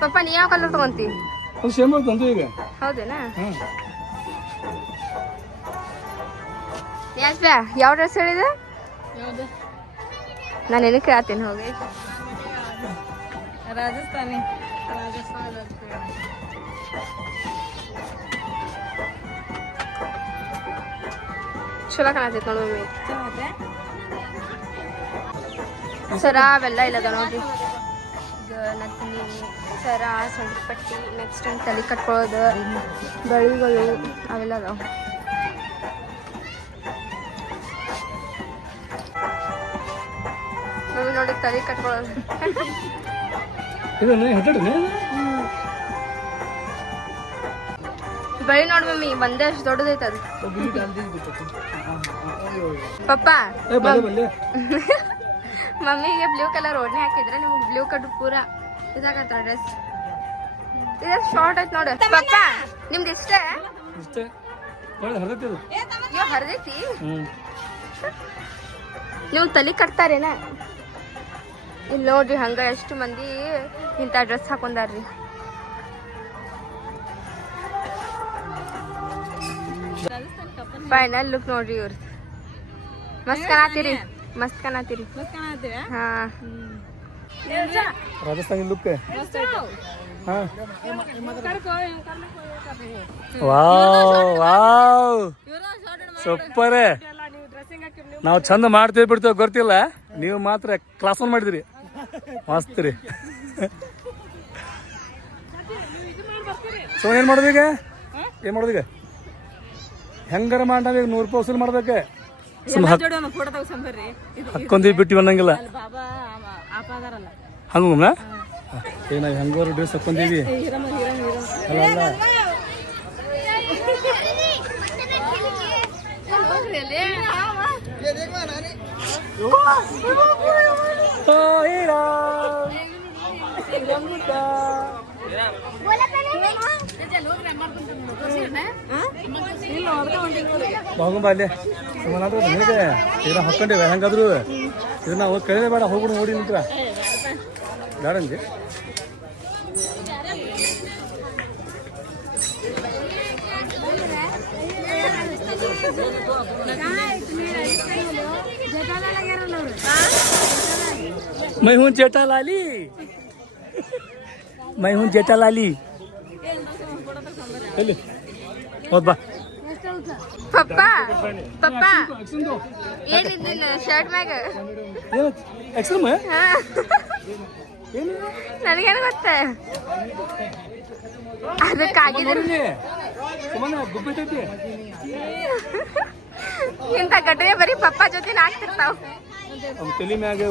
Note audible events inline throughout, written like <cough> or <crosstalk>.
ಪಪ್ಪ ನೀ ಯಾವ colour ತಗೊಂತಿ? Same ತಂದು ಈಗ. ಹೌದೇನಾ? ಯಾಸ್ ಯಾಸ್ಬ್ಯಾ ಯಾವ ಡ್ರೆಸ್ ಹೇಳಿದೆ? ನಾನು ಏನಕ್ಕೆ ಕೇಳ್ತೀನಿ ಹೋಗಿ. ರಾಜಸ್ಥಾನಿ. ಚಲೋ ಕಾಣತೈತೆ ನೋಡು ಮಮ್ಮಿ. ಸರ ಅವೆಲ್ಲ ಇಲ್ಲದ ನೋಡಿ ನತ್ತಿನಿ ಸರ ಸೊಂಟ ಪಟ್ಟಿ ನೆಕ್ಸ್ಟ್ ಹಿಂಗೆ ತಲೆ ಕಟ್ಕೊಳ್ಳೋದು ಬಳಿಗಳು ಅವೆಲ್ಲ ಅದಾವ. ನೋಡಿ ತಲೆ ಕಟ್ಕೊಳ್ಳೋದು ಬಳಿ ನೋಡ್ ಮಮ್ಮಿ ಒಂದೇ ಅಷ್ಟು ದೊಡ್ಡದೈತೆ ಅದು. ಪಪ್ಪ <laughs> ಮಮ್ಮಿಗೆ ಬ್ಲೂ ಕಲರ್ ಒಡನೆ ಹಾಕಿದ್ರೆ ನಿಮ್ಗೆ ಬ್ಲೂ ಕಟ್ ಪೂರ ಇದಾಗತ್ತ ಡ್ರೆಸ್ ಇದು ಶಾರ್ಟ್ ಐತ್ ನೋಡು. ಪಪ್ಪ ನಿಮ್ದು ಇಷ್ಟ? ಇಷ್ಟೇ. ಹರಿದೈತಿ ಅದು. ಇವ್ ಹರಿದೈತಿ? ನೀವು ತಲೆ ಕಟ್ತಾರೇನ? ಇಲ್ಲಿ ನೋಡ್ರಿ ಹಂಗ ಎಷ್ಟು ಮಂದಿ ಇಂಥ ಡ್ರೆಸ್ ಹಾಕೊಂಡಾರ್ರಿ. ಫೈನಲ್ ಲುಕ್ ನೋಡ್ರಿ ಇವ್ರ ಮಸ್ತ್ ಕಾಣತ್ತೀರಿ. ಮಸ್ತ್ ಕಾಣತ್ತೀರಿ. ಹಾ. ರಾಜಸ್ಥಾನಿ ಲುಕ್ ಹಾಂ. Wow wow super. ನಾವು ಚಂದ ಮಾಡ್ತೀವಿ ಬಿಡ್ತೇವೆ ಗೊತ್ತಿಲ್ಲ. ನೀವು ಮಾತ್ರ ಕ್ಲಾಸ್ ಒನ್ ಮಾಡಿದಿರಿ. ಮಸ್ತ್ ರೀ ಸೊ ಏನು ಮಾಡೋದು ಈಗ? ಏನು ಮಾಡೋದು ಈಗ? ಹೆಂಗಾರ ಮಾಡ ಈಗ ನೂರು ರೂಪಾಯಿ ವಸೂಲ್ ಮಾಡ್ಬೇಕು? ಸುಮ್ಮ ಹಾಕ್ ಫೋಟೋ ತಗೋಸಂಬರ್ರಿ ಹಾಕೊಂತೀವಿ ಬಿಟ್ಟಿವಿ ಅನ್ನಂಗಿಲ್ಲ ಬಾಬಾ ಆಪ ಅದಾರಲ್ಲ ಹಂಗಮ್ಮ ಏ ನಾವು ಹೆಂಗಾರು ಡ್ರೆಸ್ ಹಾಕೊಂತೀವಿ ಹಿರಮ್ಮ ಹಿರಮ್ಮ ಹಿರಮ್ಮ. ಅಲ್ಲ ಅಲ್ಲ. ಹೋಗಂಬ ಅಲ್ಲೇ. ಸುಮ್ಮನಾದ್ರು ನನಗೆ ಇದನ್ನ ಹಾಕೊಂಡಿವೆ ಹೆಂಗಾದ್ರು. ಇದನ್ನ ಹೋಗಿ ಕಳೆದೇ ಬೇಡ. ಹೋಗ್ಬಿಡು ನೋಡಿ ನಿಂತ್ರ ಬೇಡಂಜಿ मैं हूँ जेठालाली मैं हूँ जेठालाली ಎಲ್ಲಿ ಹೋದ್ ಬಾ ಪಪ್ಪ ಪಪ್ಪ ಏನಿದ್ದು ಶರ್ಟ್ ಮ್ಯಾಗ ಏನು ಎಕ್ಸ್ಟ್ರಮ್ ಹಾ ಏನು ನನಗೇನು ಗೊತ್ತೆ? ಅದಕ್ಕಾಗಿದ್ರೆ ಇಂಥ ಘಟನೆ ಬರೀ ಪಪ್ಪ ಜೊತೆ ಆಗ್ತಿರ್ತಾವ ತಲಿ ಮ್ಯಾಗೆ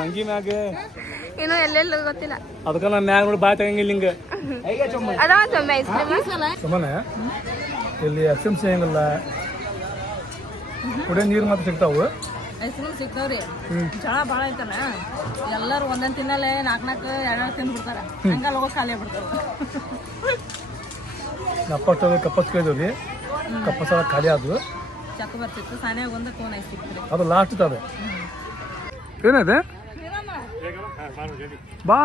ಮಂಗಿ ಮ್ಯಾಗ. ಇನ್ನು ಎಲ್ಲೆಲ್ಲೂ ಗೊತ್ತಿಲ್ಲ. ಅದಕ್ಕೆ ನಾನು ಮ್ಯಾಗ ನೋಡಿ ಬಾಯ್ ತಗಂಗಿಲ್ಲ ಹಿಂಗೆ ಕ್ರೀಮ್? ಸುಮ್ಮನೆ ಇಲ್ಲಿ ಎಫ್ ಏನಿಲ್ಲ ಕುಡಿಯೋ ನೀರು ಮಾತ್ರ ಸಿಗ್ತಾವು. ಐಸ್ ಸಿಗ್ತಾವ್ ರೀ ಚಳ ಜಳ ಭಾಳ ಐತಲ್ಲ. ಎಲ್ಲರೂ ಒಂದೊಂದು ತಿನ್ನಲೆ ನಾಲ್ಕು ನಾಲ್ಕು ಎರಡು ತಿಂದು ಬಿಡ್ತಾರ ಹಂಗ ಲಗೋ ಖಾಲಿ ಬಿಡ್ತಾರ ಕಪ್ಪಸ್ ಕೇಳಿದ್ವಿ ರೀ ಕಪ್ಪಸ್ ಎಲ್ಲ ಖಾಲಿ ಆದ್ವು. ಚಕ್ಕ ಬರ್ತಿತ್ತು ಸಾನ್ಯಾಗ ಒಂದು ಕೋನ್ ಐಸ್ ಸಿಕ್ತ್ರಿ ಅದು ಲಾಸ್ಟ್ ಅದು. ಏನಿದೆ ಬಾ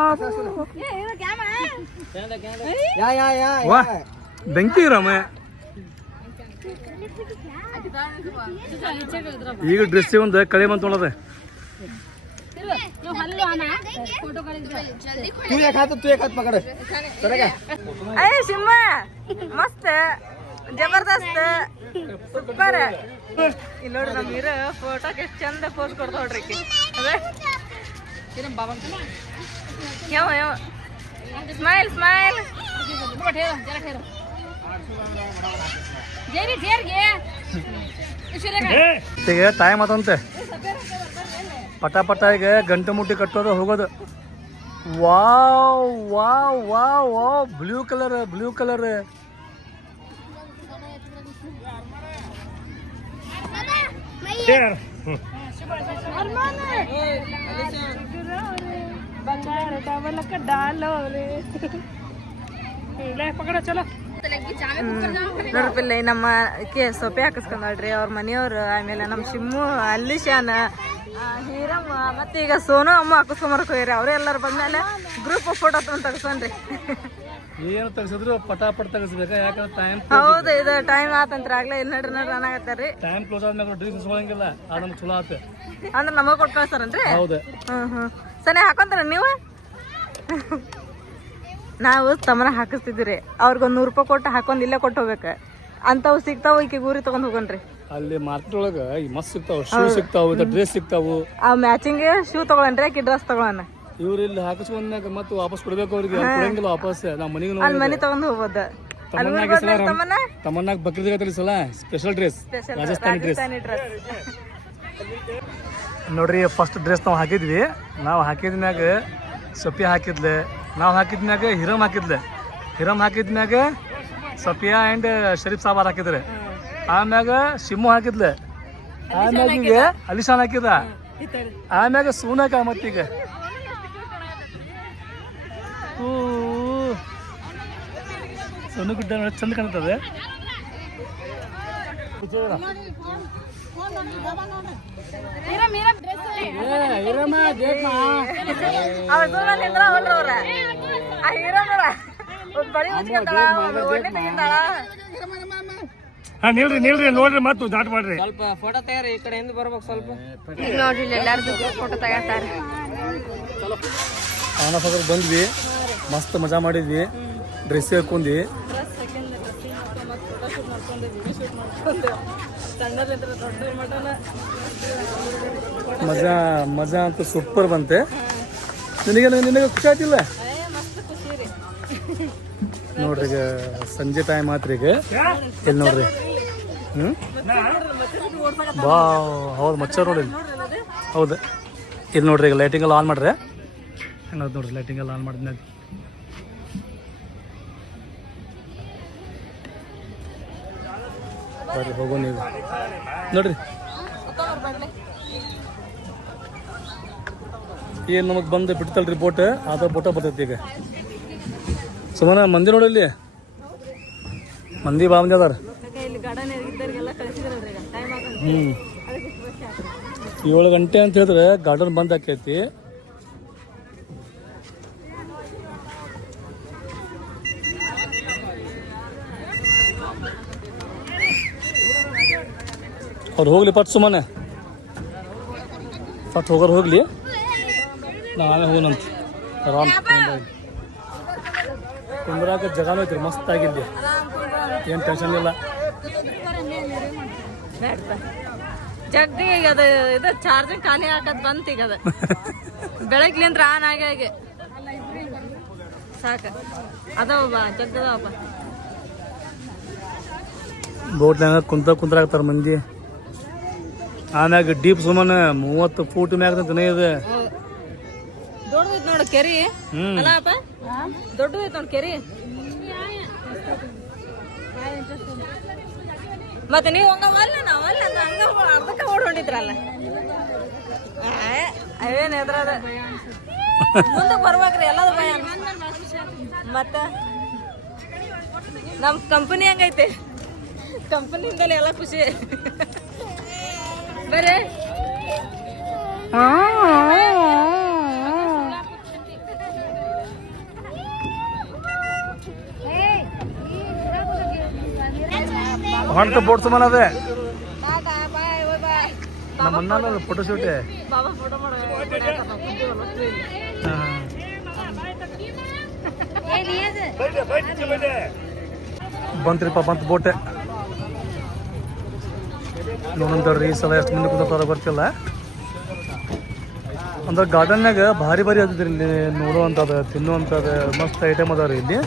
ವಾ ಬೆಂಕಿ ಇರಮ್ಮ ಈಗ ಡ್ರೆಸ್ ಒಂದು ಕಳೆ ಬಂತು ನೋಡದೆ ಅಯ್ಯ ಸಿಂಹ ಮಸ್ತ್. ಜಬರ್ದಸ್ತ್. ಸೂಪರ್. ಇಲ್ಲಿ ನೋಡ್ರಿ ನಮ್ಮ ಹೀರೋ ಫೋಟೋಕ್ಕೆ ಎಷ್ಟು ಚಂದ ಪೋಸ್ ಕೊಡ್ತಾ ನೋಡ್ರಿ ಯಾವ ಯಾವ ಸ್ಮೈಲ್ ಸ್ಮೈಲ್ ಈಗ ಟೈಮ್ ಆತಂತೆ ಪಟ ಪಟ ಈಗ ಗಂಟೆ ಮುಟ್ಟಿ ಕಟ್ಟೋದು ಹೋಗೋದು. Wow wow wow wow. Blue colour blue colour ನೋಡ್ರಿಲ್ಲ ನಮ್ಮ ಕೆ ಸೊಪ್ಪೆ ಹಾಕಿಸ್ಕೊಂಡಳ್ರಿ ಅವ್ರ ಮನೆಯವ್ರು ಆಮೇಲೆ ನಮ್ಮ ಶಿಮ್ಮು ಅಲ್ಲಿ ಶಾನ ಹೀರಮ್ಮ ಮತ್ತೆ ಈಗ ಸೋನು ಅಮ್ಮ ಹಾಕಿಸ್ಕೊಂಬರಕ್ ಹೋಗ್ರಿ ಅವ್ರೆ ಎಲ್ಲರೂ ಬಂದ್ಮೇಲೆ ಗ್ರೂಪ್ ಫೋಟೋ ತಗೊಂಡ್ ತಗಸ್ಕೊಂಡ್ರಿ. ಏನು ತಗಸಿದ್ರು ಪಟಾಪಟ್ ತೆಗಿಸ್ಬೇಕು? ಯಾಕಂದ್ರೆ ಟೈಮ್ ಹೌದು ಇದು ಟೈಮ್ ಆತಂತ್ರ ಆಗ್ಲೇ ಇಲ್ಲಿ ನೋಡ್ರಿ ನೋಡ್ರಿ ಅನ್ನಾಗತ್ತಾರ್ರಿ ಟೈಮ್ ಕ್ಲೋಸ್ ಆದ್ಮೇಲೆ ಡ್ರೀಸ್ ಇಸ್ಕೊಳಂಗಿಲ್ಲ ಅದು ನಮ್ಗೆ ಚಲೋ ಆತ. ಅಂದ್ರೆ ನಮಗೆ ಕೊಟ್ಟು ಕಳ್ಸ್ತಾರನ್ರಿ? ಹೌದು. ಹ್ಮ್ ಹ್ಮ್. ಸರಿ ಹಾಕೊಂತಾರ ನೀವು? ನಾವು ತಮ್ಮನ ಹಾಕಿಸ್ತಿದ್ರಿ ಅವ್ರಿಗೊಂದು ನೂರು ರೂಪಾಯಿ ಕೊಟ್ಟು ಹಾಕೊಂಡ್ ಇಲ್ಲೇ ಕೊಟ್ಟು ಹೋಗ್ಬೇಕು. ಅಂಥವು ಸಿಗ್ತಾವ ಈಕೆ ಊರಿ ತಗೊಂಡ್ ಹೋಗನ್ರಿ ಅಲ್ಲಿ ಮಾರ್ಕೆಟ್ ಒಳಗೆ ಈ ಮಸ್ತ್ ಸಿಗ್ತಾವ ಶೂ ಸಿಗ್ತಾವ ಡ್ರೆಸ್ ಸಿಗ್ತಾವು. ಆ ಮ್ಯಾಚಿಂಗ್ ಶೂ ತಗೊಳನ್ರಿ ಆಕಿ ಡ್ರೆಸ್ ತಗೊಳನ. ಇವ್ರು ಇಲ್ಲಿ ಹಾಕಿಸ್ಕೊಂಡಾಗ ಮತ್ತೆ ವಾಪಸ್ ಕೊಡ್ಬೇಕು ಅವ್ರಿಗೆ ಕೊಡಂಗಿಲ್ಲ ವಾಪಸ್ ನಾವು ಮನೆಗೆ ಅಲ್ಲಿ ಮನೆ ತಗೊಂಡ್ ಹೋಗ್ಬೋದು. ಊರಿಗೆ ತಮ್ಮನ್ನಾಗ ಬಕ್ರೀದ್ ಆಗತ್ತಲ್ಲ ಸಲ special dress Rajasthani dress Rajasthani dress ನೋಡ್ರಿ ಫಸ್ಟ್ ಡ್ರೆಸ್ ನಾವು ಹಾಕಿದ್ವಿ. ನಾವು ಹಾಕಿದ್ಮ್ಯಾಗ ಸೊಪ್ಪಿ ಹಾಕಿದ್ಲೆ ನಾವು ಹಾಕಿದ್ಮ್ಯಾಗ ಹಿರಮ್ ಹಾಕಿದ್ಲೆ. ಹಿರಮ್ ಹಾಕಿದ್ಮ್ಯಾಗ ಸಫಿಯಾ ಆ್ಯಂಡ್ ಶರೀಫ್ ಸಾಬಾರ್ ಹಾಕಿದ್ರೆ. ಆಮ್ಯಾಗ ಶಿಮ್ಮು ಹಾಕಿದ್ಲೆ. ಆಮ್ಯಾಗ ಈಗ ಅಲಿಶಾನ್ ಹಾಕಿದ ಆಮ್ಯಾಗ ಸೂನಕ ಮತ್ತೀಗ ಸಣ್ಣ ಗುಡ್ಡ ಚಂದ ಕಾಣ್ತದೆ. ಹಾ ನಿಲ್ರಿ ನಿಲ್ರಿ ನೋಡ್ರಿ ಮತ್ತು ದಾಟ್ ಮಾಡ್ರಿ. ಸ್ವಲ್ಪ ಫೋಟೋ ತಯಾರಿ ಈ ಕಡೆ ಹಿಂದ್ ಬರ್ಬೇಕು ಸ್ವಲ್ಪ. ನೋಡ್ರಿ ಎಲ್ಲಾರ್ದು ಫೋಟೋ ತಗೋತಾರೆ. ಬಂದ್ವಿ ಮಸ್ತ್ ಮಜಾ ಮಾಡಿದ್ವಿ ಡ್ರೆಸ್ ಹಾಕೊಂಡಿ. ಮಜಾ ಮಜಾ ಅಂತ ಸೂಪರ್ ಬಂತೆ. ನಿನಗೆ ನಿನಗೆ ಖುಷಿ ಆಯ್ತಿಲ್ಲ? ನೋಡ್ರಿ ಈಗ ಸಂಜೆ ಟೈಮ್ ಆತ್ರಿ ಈಗ. ಇಲ್ಲಿ ನೋಡ್ರಿ? ಹ್ಞೂ ಬಾ ಹೌದು ಮಚ್ಚ ನೋಡಿ. ಹೌದು. ಇಲ್ಲಿ ನೋಡ್ರಿ ಈಗ ಲೈಟಿಂಗ್ ಎಲ್ಲ ಆನ್ ಮಾಡ್ರಿ? ಹೆಂಗದ್ ನೋಡ್ರಿ ಲೈಟಿಂಗ್ ಎಲ್ಲ ಆನ್ ಮಾಡಿದ್ಮ್ಯಾಗ ಬರ್ರಿ ಹೋಗೋಣ ನೀವು. ನೋಡ್ರಿ. ಏನು ನಮಗೆ ಬಂದು ಬಿಡ್ತಲ್ರಿ ಬೋಟ್ ಅದ ಬೋಟ ಬರ್ತೈತಿ ಈಗ. ಸುಮ್ಮನೆ ಮಂದಿ ನೋಡಿ ಇಲ್ಲಿ. ಮಂದಿ ಬಾ ಮಂದಿ ಅದಾರ. ಹ್ಞೂ ಏಳು ಗಂಟೆ ಅಂತ ಹೇಳಿದ್ರೆ ಗಾರ್ಡನ್ ಬಂದ್ ಆಕೈತಿ. ಅವ್ರು ಹೋಗ್ಲಿ ಪಟ್ ಸುಮ್ಮನೆ ಪಟ್ ಹೋಗೋರು ಹೋಗ್ಲಿ ನಾಳೆ ಹೋಗಂತ ಆರಾಮ್ ಕುಂದ್ರಾಕ ಜಗಾನು ಐತ್ರಿ ಮಸ್ತ್ ಆಗಿದ್ದೆ ಏನು ಟೆನ್ಷನ್ ಇಲ್ಲ. ಜಗ್ಗಿ ಈಗ ಅದು ಇದು ಚಾರ್ಜಿಂಗ್ ಖಾಲಿ ಹಾಕದ್ ಬಂತ ಈಗ ಅದ ಬೆಳಗ್ಲಿಂದ್ರ ಆನ್ ಆಗಿ ಆಗಿ ಸಾಕ ಅದಾವಪ್ಪ ಜಗ್ಗದಾವಪ್ಪ ಬೋಟ್ನ್ಯಾಗ ಕುಂತ ಕುಂತ್ರಾಗ್ತಾರ ಮಂದಿ ಆಮ್ಯಾಗ ಡೀಪ್ ಸುಮ್ಮನೆ ಮೂವತ್ತು ಫೂಟ್ ಮ್ಯಾಗ ದಿನ ಇದೆ. ದೊಡ್ಡದೈತ್ ನೋಡಿ ಕೆರಿ. ಅಲ್ಲ ಅಪ್ಪ? ದೊಡ್ಡದೈತ್ ನೋಡ ಕೆರಿ. ಮತ್ತೆ ನೀವು ಹಂಗ ಅಲ್ಲ ನಾವ್ ಅಲ್ಲ ಹಂಗ ಅರ್ಧಕ್ಕ ಓಡೋണ്ടിದ್ರಲ್ಲ ಅವೇನ್ ಎದ್ರದ ಮುಂದೆ ಬರ್ಬೇಕ್ರಿ ಎಲ್ಲದ ಭಯ ಮತ್ತ? ನಮ್ ಕಂಪನಿ ಹಂಗೈತೆ? ಕಂಪನಿಯಿಂದಲೇ ಎಲ್ಲ ಖುಷಿ. ಬರೇ ಹೊಂಟ ಬೋಟ್ ಸುಮ್ಮನೆ ಅದೇ ಟಾಟಾ ಬಾಯ್ ಓಯ್ ಬಾಯ್ ನಮ್ಮ ಅಣ್ಣ ಫೋಟೋ ಶೂಟ್ ಬಾಬಾ ಫೋಟೋ ಮಾಡೋ ಬಂತ್ರಿಪ್ಪ ಬಂತ ಬೋಟ್ ನೋಡಂತೇಳ್ರಿ ಈ ಸಲ ಎಷ್ಟು ಮಂದಿ ಕುಂದ್ರ ಬರ್ತಿಲ್ಲ. ಅಂದ್ರೆ ಗಾರ್ಡನ್ಯಾಗ ಭಾರಿ ಭಾರಿ ಅದಿದ್ರಿ ಇಲ್ಲಿ ನೋಡುವಂಥದ್ದು, ತಿನ್ನುವಂಥದ್ದು, ಮಸ್ತ್ ಐಟಮ್ ಅದಾವ ರೀ ಇಲ್ಲಿ.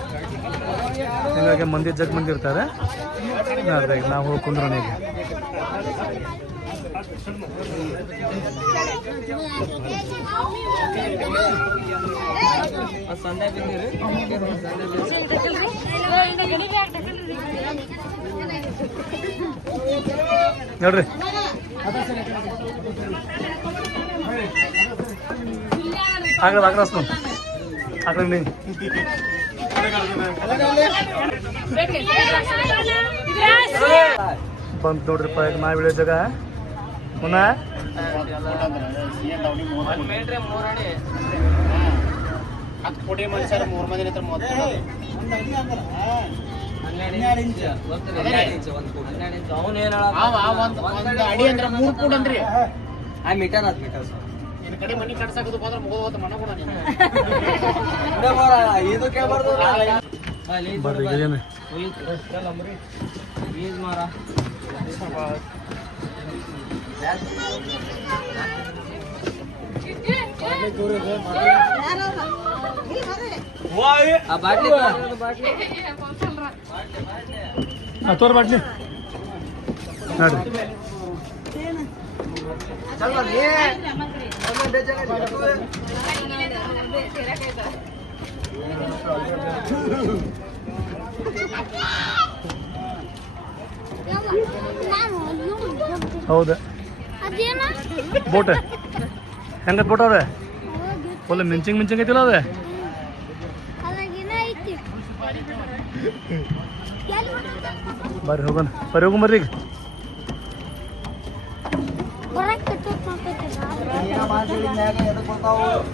ಹೀಗಾಗಿ ಮಂದಿ ಜಗ್ ಮಂದಿ ಇರ್ತಾರೆ. ಕುಂದ್ರ ನಾವು ಹೋಗಿ ಕುಂದ್ರೋಣ ಈಗ. ನೋಡ್ರಿ ಆಗಲ್ಲ ಆಗಲ್ಲ ಆಗ್ರ ನೀವು ಬಂತು ನೋಡ್ರಿಪ್ಪ ಈಗ ನಾ ಬೆಳೆಯೋ ಜಾಗ. ಪುನಃ ಹತ್ತು ಕೋಟಿ ಮೂರು ಮಂದಿ ಹತ್ರ ಮೂವತ್ತು ಅವ ಒಂದ್ ಒಂದ್ ಅಡಿ ಅಂದ್ರೆ ಮೂರು ಫೂಟ್ ಅಂದ್ರಿ ನಿನ್ ಕಡೆ ಮನಿ ಕಟ್ಸಕದು ಹೋದ್ರೆ ಮುಗಿದು ಮಣ್ಣ ಕೂಡ ನೀನು ಬರ್ರಿ ಇದೇನು ಹಾಂ ತೋರ್ ಬಾಟ್ಲಿ. ನೋಡ್ರಿ. ಹೌದಾ. ಬೋಟ್. ಹೆಂಗತ್ ಬೋಟ್ ಅವ್ರೆ? ಫುಲ್ ಮಿಂಚಿಂಗ್ ಮಿಂಚಿಂಗ್ ಐತಿಲ್ಲ ಅದ ಅದಾಗಿನ ಐತಿ ಬರ್ರಿ ಹೋಗೋಣ. ಬರ್ರಿ ಹೋಗೋಣ ಬರ್ರಿ ಈಗ.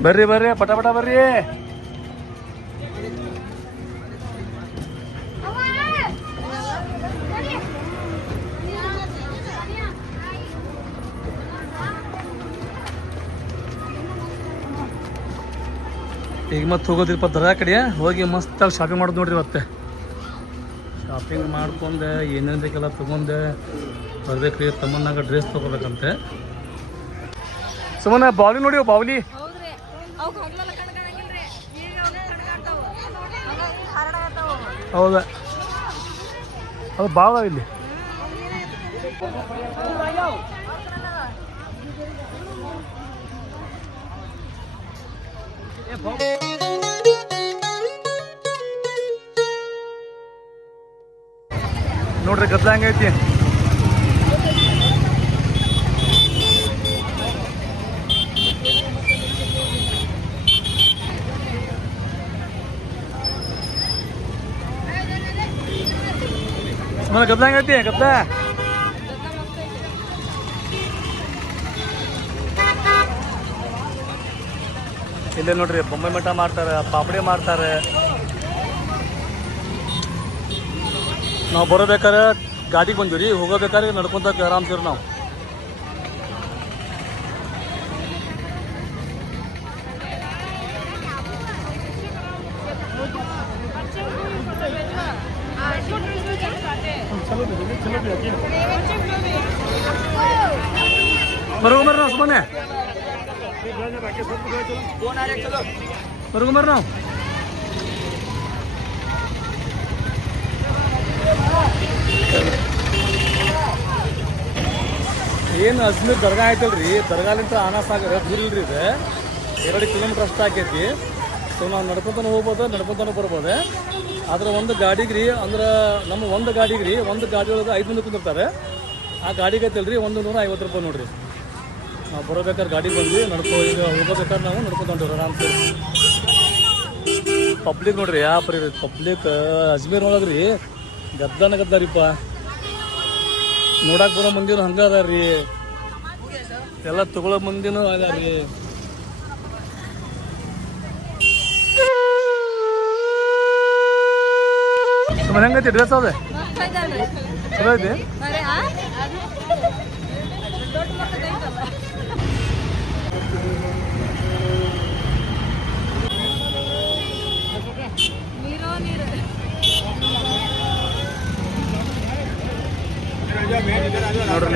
ಬರ್ರಿ ಬರ್ರಿ, ಪಟ ಪಟ ಬರ್ರಿ. ಈಗ ಮತ್ತೆ ಹೋಗೋದಿಲ್ಪ ದರ ಕಡೆ ಹೋಗಿ ಮಸ್ತಾಗಿ ಶಾಪಿಂಗ್ ಮಾಡೋದು ನೋಡ್ರಿ ಇವತ್ತೆ ಶಾಪಿಂಗ್ ಮಾಡ್ಕೊಂಡು ಏನೇನು ಬೇಕೆಲ್ಲ ತೊಗೊಂಡು. ಬರ್ಬೇಕ್ರಿ ತಮ್ಮನಾಗ ಡ್ರೆಸ್ ತೊಗೋಬೇಕಂತೆ. ಸುಮ್ಮನೆ ಬಾವ್ಲಿ ನೋಡಿ ಬಾವ್ಲಿ? ಹೌದಾ. ಅವ್ ಬಾವ ಇಲ್ಲಿ. ನೋಡ್ರಿ ಗದ್ದಲ ಹಂಗೈತಿ ಮನೆ ಗದ್ದಲ ಹಂಗೈತಿ ಗದ್ಲ ಇಲ್ಲೇ ನೋಡ್ರಿ ಬೊಂಬೆ ಮಠ ಮಾಡ್ತಾರೆ ಪಾಪಡಿ ಮಾಡ್ತಾರೆ. ನಾವು ಬರೋಬೇಕಾದ್ರೆ ಗಾಡಿಗೆ ಬಂದ್ವಿ ರೀ ಹೋಗೋಬೇಕಾದ್ರೆ ನಡ್ಕೊಂತ ಆರಾಮ್ಸಿರಿ ನಾವು. ಬರೋಗ ಬರ್ರಿ ನಾವು ಸುಮ್ಮನೆ. ಬರೋಗ ಬರ್ರಿ ಏನು ಅಜ್ಮೀರ್ ದರ್ಗಾ ಐತಲ್ರಿ ದರ್ಗಾಲಿಂದ ಆನಾಸಾಗರ ದೂರ ಇಲ್ರಿ ಇದು. ಎರಡು ಕಿಲೋಮೀಟ್ರ್ ಅಷ್ಟು ಆಕೈತಿ. ಸೊ ನಾವು ನಡ್ಕೊತಾನೆ ಹೋಗ್ಬೋದು, ನಡ್ಕೊತಾನೆ ಬರ್ಬೋದು. ಆದ್ರೆ ಒಂದು ಗಾಡಿಗೆ ರೀ ಅಂದ್ರೆ ನಮ್ಮ ಒಂದು ಗಾಡಿಗೆ ರೀ ಒಂದು ಗಾಡಿ ಒಳಗೆ ಐದು ಮಂದಿ ಕುಂದಿರ್ತಾರೆ. ಆ ಗಾಡಿಗೆ ಐತಲ್ರಿ, ಒಂದು ನೂರ ಐವತ್ತು ರೂಪಾಯಿ ನೋಡ್ರಿ. ನಾವು ಬರೋಬೇಕಾದ್ರೆ ಗಾಡಿ ಬಂದ್ವಿ, ನಡ್ಕೊ, ಈಗ ಹೋಗ್ಬೇಕಾದ್ರೆ ನಾವು ನಡ್ಕೊತೊಂಡ್ರಿ ಆರಾಮ್ಸೆ ಪಬ್ಲಿಕ್ ನೋಡ್ರಿ ಪರಿ ಪಬ್ಲಿಕ್ ಅಜ್ಮೀರ್ ಒಳಗೆ ರೀ ಗದ್ದನ ಗದ್ದಾರಿಪ್ಪ. ನೋಡಕ್ ಬರೋ ಮಂದಿನು ಹಂಗ ಅದಾರಿ ಎಲ್ಲ ತಗೊಳ್ಳೋ ಮಂದಿನೂ ಅದಾರಿ ಸುಮ್ಮನೆ ಹೆಂಗೈತಿ ಡ್ರೆಸ್ ಅದ? ಚಲೋ ಐತಿ ದೊಡ್ಡ ಮಕ್ಕಳು ಐತಲ್ಲ ನೀರೋ ನೀರು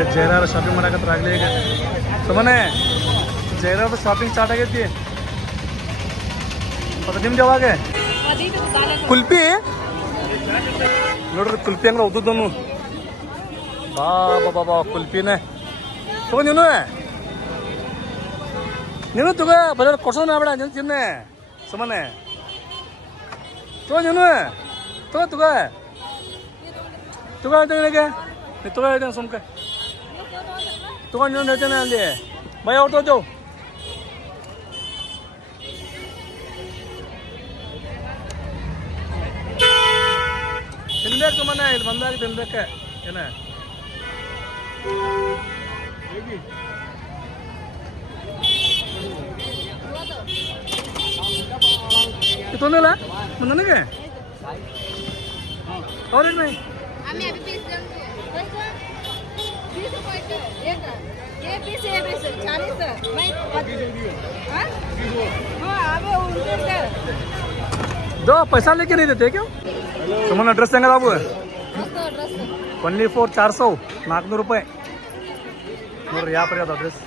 ನೋಡ್ರಿ ಜೈರಾರ ಶಾಪಿಂಗ್ ಮಾಡಕತ್ರ ಆಗ್ಲಿ ಈಗ. ಸುಮ್ಮನೆ ಜೈರಾದ ಶಾಪಿಂಗ್ ಸ್ಟಾರ್ಟ್ ಆಗೈತಿ. ಮತ್ತೆ ನಿಮ್ದು ಯಾವಾಗ? ಕುಲ್ಪಿ? ನೋಡ್ರಿ, ಕುಲ್ಪಿ ಅಂದ್ರೆ ಉದ್ದದನು ಬಾ ಬಾ ಬಾ ಬಾ, ಕುಲ್ಪಿನೇ. ತಗೋ ನೀನು. ನೀನು ತಗೋ, ಬರೀ ಕೊಡ್ಸೋಣ ಬೇಡ, ನೀನು ತಿನ್ನೆ. ಸುಮ್ಮನೆ ತಗೋ ನೀನು. ತಗೋ ತಗೋ. ತಗೋ ಹೇಳ್ತೇನೆ ನಿನಗೆ. ನೀ ತಗೋ ಹೇಳ್ತೇನೆ ಸುಮ್ಕೆ. ತಗೊಂಡು ನೀನು ಹೇಳ್ತೇನೆ ಅಲ್ಲಿ ಭಯ ಹೊರ್ಟೋತೇವು ತಿನ್ಬೇಕು ಮನೆ ಇಲ್ಲಿ ಬಂದಾಗ ತಿನ್ಬೇಕೆ ಏನ ತೊಂದಿಲ್ಲ ನನಗೆ ಅವ್ರೇನು दो पैसा लेके नहीं देते क्यों? तुम्हारा एड्रेस सांगा बाबू ट्वेंटी फोर चार सौ नाकनूर रुपये और यहाँ पर ड्रेस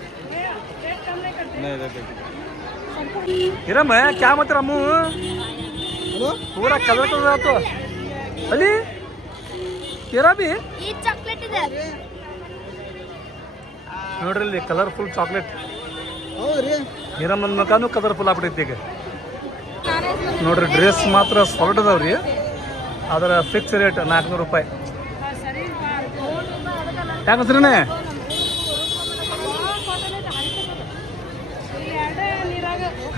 नहीं मैं क्या मत रामू हाँ? पूरा कलर तो कलर तो। अली? तेरा भी? चॉकलेट इधर। ನೋಡ್ರಿ ಇಲ್ಲಿ ಕಲರ್ಫುಲ್ ಚಾಕ್ಲೇಟ್ ಹಿರಮ್ ನನ್ನ ಮಕಾನು ಕಲರ್ಫುಲ್ ಆಗ್ಬಿಟ್ಟೈತಿ ಈಗ. ನೋಡ್ರಿ ಡ್ರೆಸ್ ಮಾತ್ರ ಸಾಲಿಡ್ ಅದಾವ್ರಿ ಅದರ ಫಿಕ್ಸ್ ರೇಟ್ ನಾಲ್ಕುನೂರು ರೂಪಾಯಿ. ಯಾಕಂದ್ರೇ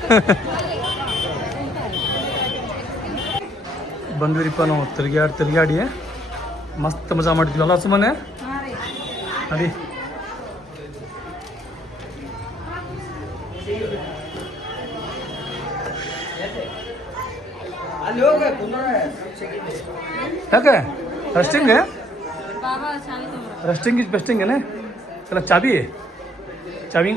<laughs> ಬಂದ್ವಿರಿಪ್ಪ ನಾವು ತಿರುಗಾಡಿ ತಿರುಗಾಡಿ ಮಸ್ತ್ ಮಜಾ ಮಾಡಿದ್ವಿ ಅಲ್ಲ ಸುಮ್ಮನೆ ನಡಿ. है रेस्टिंग है रेस्टिंग की बेस्टिंग है ना चला चाबी है चाबी